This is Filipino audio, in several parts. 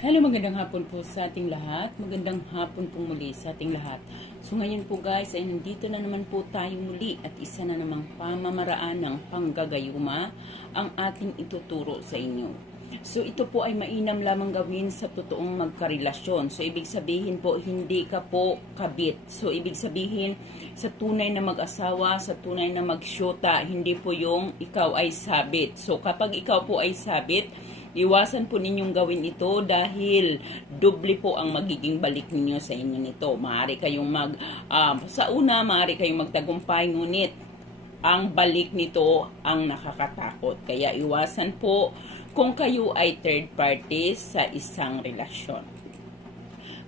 Hello, magandang hapon po sa ating lahat. Magandang hapon po muli sa ating lahat. So ngayon po guys, ay nandito na naman po tayo muli at isa na namang pamamaraan ng panggagayuma ang ating ituturo sa inyo. So ito po ay mainam lamang gawin sa totoong magkarelasyon. So ibig sabihin po, hindi ka po kabit. So ibig sabihin, sa tunay na mag-asawa, sa tunay na magsyota, hindi po yung ikaw ay sabit. So kapag ikaw po ay sabit, Iwasan po ninyong gawin ito dahil doble po ang magiging balik ninyo sa inyo nito. Maaari kayong mag, ah, sa una, maaari kayong magtagumpay, ngunit ang balik nito ang nakakatakot. Kaya iwasan po kung kayo ay third party sa isang relasyon.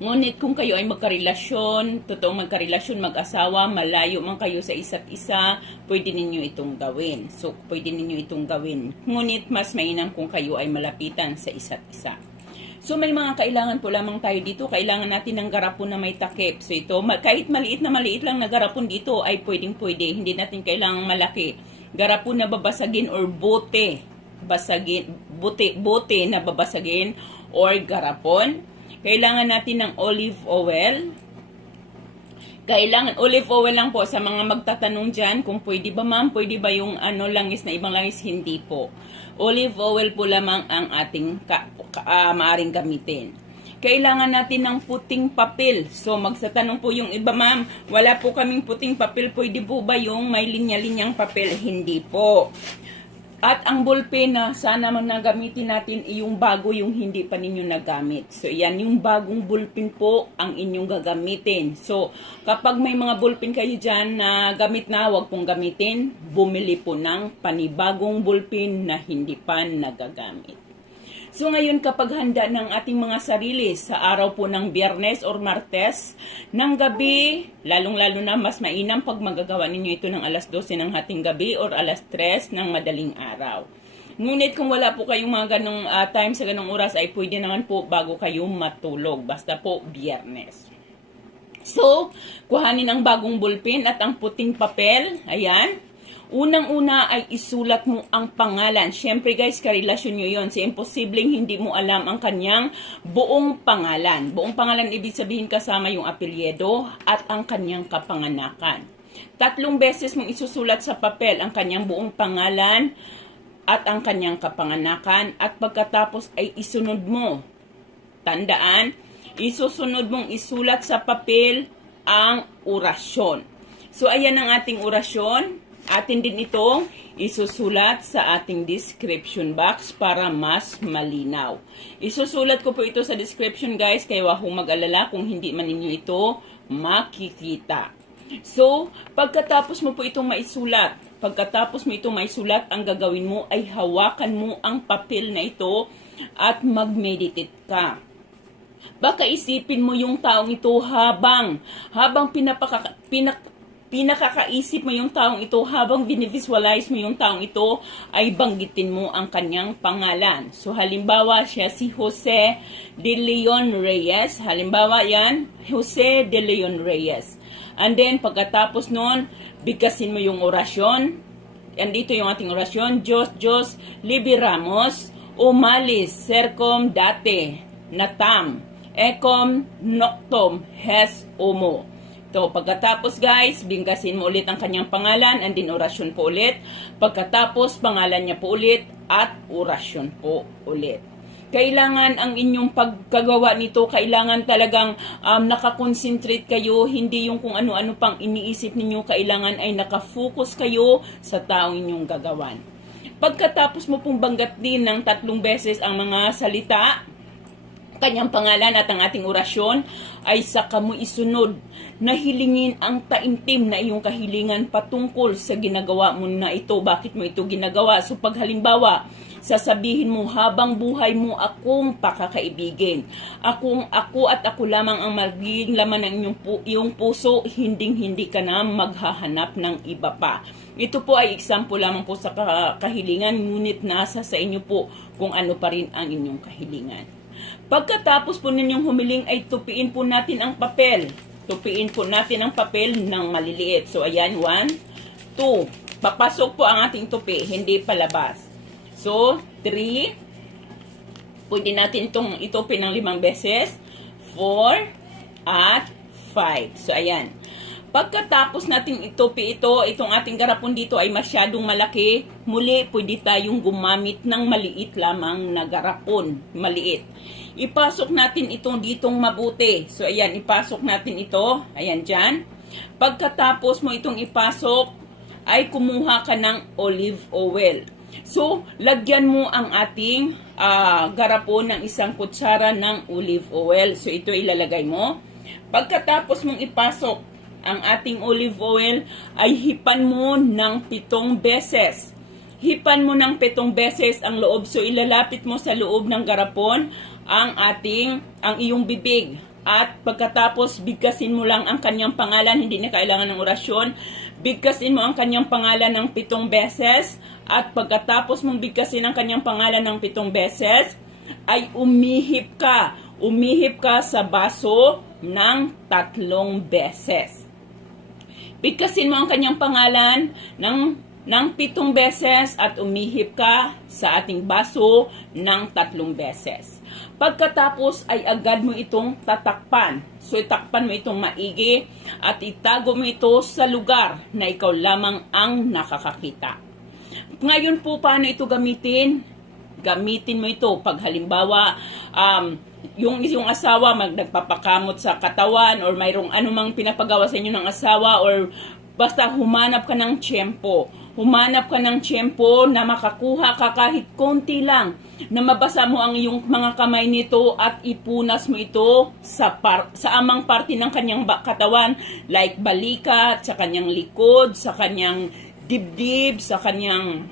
Ngunit kung kayo ay magkarelasyon, totoong magkarelasyon, mag-asawa, malayo man kayo sa isa't isa, pwede ninyo itong gawin. So, pwede ninyo itong gawin. Ngunit mas mainam kung kayo ay malapitan sa isa't isa. So, may mga kailangan po lamang tayo dito. Kailangan natin ng garapon na may takip. So, ito, kahit maliit na maliit lang na garapon dito ay pwedeng pwede. Hindi natin kailangan malaki. Garapon na babasagin or bote. Basagin, bote, bote na babasagin or garapon. Kailangan natin ng olive oil. Kailangan olive oil lang po sa mga magtatanong dyan kung pwede ba ma'am, pwede ba yung ano langis na ibang langis, hindi po. Olive oil po lamang ang ating ka, ka, ah, maaring gamitin. Kailangan natin ng puting papel. So magsatanong po yung iba ma'am, wala po kaming puting papel, pwede po ba yung may linya-linyang papel? Hindi po. At ang ballpen na sana man nagamitin natin yung bago yung hindi pa ninyo nagamit. So yan yung bagong ballpen po ang inyong gagamitin. So kapag may mga ballpen kayo dyan na gamit na, wag pong gamitin. Bumili po ng panibagong ballpen na hindi pa nagagamit. So ngayon kapag handa ng ating mga sarili sa araw po ng biyernes or martes, ng gabi, lalong-lalo na mas mainam pag magagawa ninyo ito ng alas 12 ng hating gabi or alas 3 ng madaling araw. Ngunit kung wala po kayong mga ganong ah, time sa ganong oras ay pwede naman po bago kayo matulog. Basta po biyernes. So, kuhanin ang bagong ballpen at ang puting papel. Ayan. Unang-una ay isulat mo ang pangalan. Siyempre guys, karelasyon nyo yon. So, imposibleng hindi mo alam ang kanyang buong pangalan. Buong pangalan, ibig sabihin kasama yung apelyedo at ang kanyang kapanganakan. Tatlong beses mong isusulat sa papel ang kanyang buong pangalan at ang kanyang kapanganakan at pagkatapos ay isunod mo. Tandaan, isusunod mong isulat sa papel ang orasyon. So, ayan ang ating orasyon. Atin din itong isusulat sa ating description box para mas malinaw. Isusulat ko po ito sa description guys, kaya huwag mag-alala kung hindi man ninyo ito makikita. So, pagkatapos mo po itong maisulat, pagkatapos mo itong maisulat, ang gagawin mo ay hawakan mo ang papel na ito at mag-meditate ka. Baka isipin mo yung taong ito habang habang pinapaka, pinak, pinakakaisip mo yung taong ito habang binivisualize mo yung taong ito ay banggitin mo ang kanyang pangalan. So halimbawa siya si Jose de Leon Reyes. Halimbawa yan, Jose de Leon Reyes. And then pagkatapos nun, bigkasin mo yung orasyon. Andito yung ating orasyon. Diyos, Diyos, liberamos, umalis, sercom date, natam, ekom noctom, hes umo. To, pagkatapos guys, bingkasin mo ulit ang kanyang pangalan and din orasyon po ulit. Pagkatapos, pangalan niya po ulit at orasyon po ulit. Kailangan ang inyong pagkagawa nito, kailangan talagang um, nakakonsentrate kayo, hindi yung kung ano-ano pang iniisip ninyo, kailangan ay nakafocus kayo sa taong inyong gagawan. Pagkatapos mo pong banggat din ng tatlong beses ang mga salita, kanyang pangalan at ang ating orasyon ay saka mo isunod na hilingin ang taimtim na iyong kahilingan patungkol sa ginagawa mo na ito. Bakit mo ito ginagawa? So pag halimbawa, sasabihin mo habang buhay mo akong pakakaibigin. Akong ako at ako lamang ang magiging laman ng iyong, pu- iyong puso, hinding-hindi ka na maghahanap ng iba pa. Ito po ay example lamang po sa ka- kahilingan, ngunit nasa sa inyo po kung ano pa rin ang inyong kahilingan. Pagkatapos po ninyong humiling ay tupiin po natin ang papel. Tupiin po natin ang papel ng maliliit. So, ayan, one, two. Papasok po ang ating tupi, hindi palabas. So, three, Pwede natin itong itupi ng limang beses. 4 at 5. So, ayan. Pagkatapos natin itupi ito, itong ating garapon dito ay masyadong malaki, muli pwede tayong gumamit ng maliit lamang na garapon. Maliit. Ipasok natin itong ditong mabuti. So, ayan, ipasok natin ito. Ayan, dyan. Pagkatapos mo itong ipasok, ay kumuha ka ng olive oil. So, lagyan mo ang ating ah, garapon ng isang kutsara ng olive oil. So, ito ilalagay mo. Pagkatapos mong ipasok ang ating olive oil, ay hipan mo ng pitong beses. Hipan mo ng pitong beses ang loob. So, ilalapit mo sa loob ng garapon ang ating, ang iyong bibig. At pagkatapos, bigkasin mo lang ang kanyang pangalan, hindi na kailangan ng orasyon. Bigkasin mo ang kanyang pangalan ng pitong beses. At pagkatapos mong bigkasin ang kanyang pangalan ng pitong beses, ay umihip ka. Umihip ka sa baso ng tatlong beses. Bigkasin mo ang kanyang pangalan ng, ng pitong beses at umihip ka sa ating baso ng tatlong beses. Pagkatapos ay agad mo itong tatakpan. So itakpan mo itong maigi at itago mo ito sa lugar na ikaw lamang ang nakakakita. Ngayon po paano ito gamitin? Gamitin mo ito pag halimbawa um, yung yung asawa mag nagpapakamot sa katawan or mayroong anumang pinapagawa sa inyo ng asawa or basta humanap ka ng tiyempo. Humanap ka ng tiyempo na makakuha ka kahit konti lang na mabasa mo ang iyong mga kamay nito at ipunas mo ito sa par- sa amang parte ng kanyang katawan like balikat, sa kanyang likod, sa kanyang dibdib, sa kanyang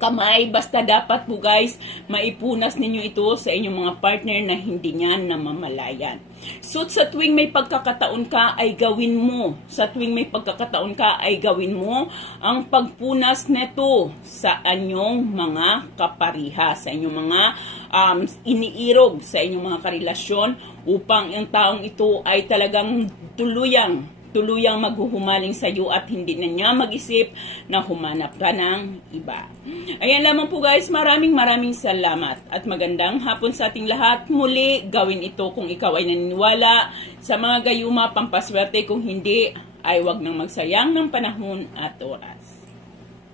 kamay. Basta dapat po guys, maipunas ninyo ito sa inyong mga partner na hindi niya namamalayan. So sa tuwing may pagkakataon ka ay gawin mo. Sa tuwing may pagkakataon ka ay gawin mo ang pagpunas neto sa inyong mga kapariha, sa inyong mga um, iniirog sa inyong mga karelasyon upang ang taong ito ay talagang tuluyang tuluyang maghuhumaling sa iyo at hindi na niya mag-isip na humanap ka ng iba. Ayan lamang po guys, maraming maraming salamat at magandang hapon sa ating lahat. Muli, gawin ito kung ikaw ay naniniwala sa mga gayuma pampaswerte kung hindi ay wag nang magsayang ng panahon at oras.